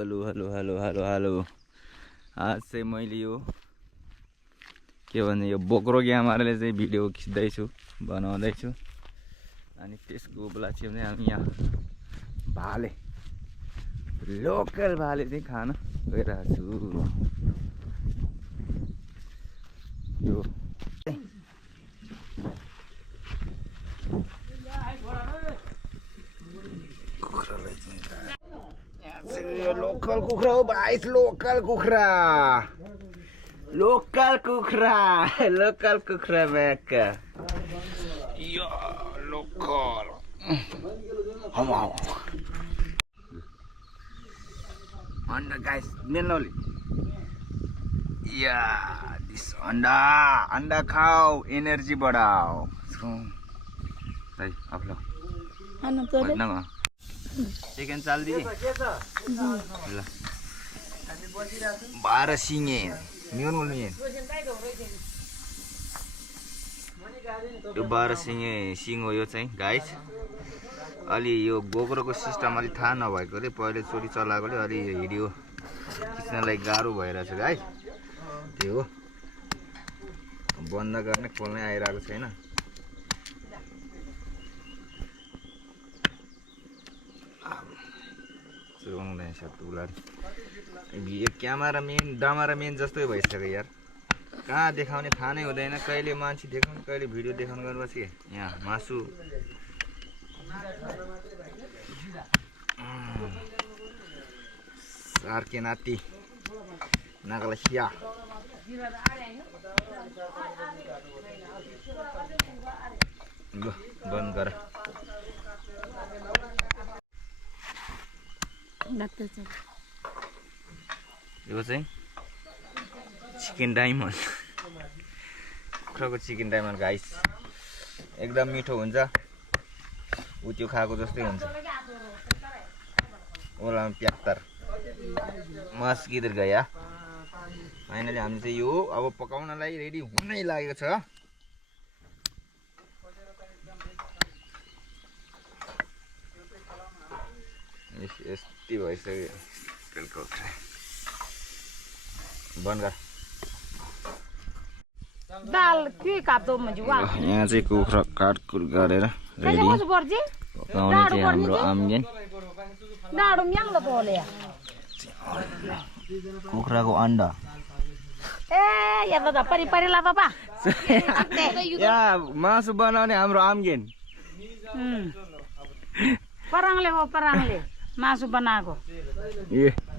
Hello hello hello hello hello आज चाहिँ मैले यो के भन्छ यो बोक्रो क्यामेराले चाहिँ भिडियो खिच्दैछु बनाउँदैछु अनि त्यसको उपलक्ष्य चाहिँ हामी यहाँ भाले लोकल भाले चाहिँ खान गइरहेको छु। यो लोकल कुखुरा हो भाइ, लोकल कुखुरा लोकल कुखुरा ब्याक यो लोकल अंडा गाइस मेलनोली या दिस अंडा खाओ एनर्जी बढ़ाओ भाई आप लोग चिकन चाल दी 12 सिंगे मिउन बोल्नु यो 12 सिंगे सिंग हो यो चाहिँ गाइस। अलि यो गोब्रोको सिस्टम अलि थाहा नभएकोले पहिले चोरी चलाएकोले अलि भिडियो खिच्नलाई गाह्रो भइरहेछ गाइस। त्यो हो बन्द गर्ने खोल्नै आइरहेको छैन। यो क्यामेराम्यान जस्तै भइसक्यो यार। कहाँ देखाउने थाहा नै हुँदैन, कहिले मान्छे देखाउने कहिले भिडियो देखाउनु गर्नुपर्छ कि। यहाँ मासु सार्के नाति नागला खिया बन्द गर। यो चाहिँ चिकन डायमन्ड कुखुराको चिकन डायमन्ड गाइस एकदम मिठो हुन्छ। उ त्यो खाएको जस्तै हुन्छ। ओला प्याक्तर मस किधर गया। फाइनली हामी चाहिँ यो अब पकाउनलाई रेडी हुनै लागेको छ। यस्तै भइसक्यो बन्द गर। दाल के काट्दो मजुवा यहाँ चाहिँ कुखुरा काटकुट गरेर रेडी पकाउने चाहिँ हाम्रो आम्गेन डाडो म्याङ ल बोले कुखुराको अन्डा ए यहाँ त परि परि ला बाबा यहाँ मासु बनाउने हाम्रो आम्गेन पराङले हो पराङले मासु बनाएको। ए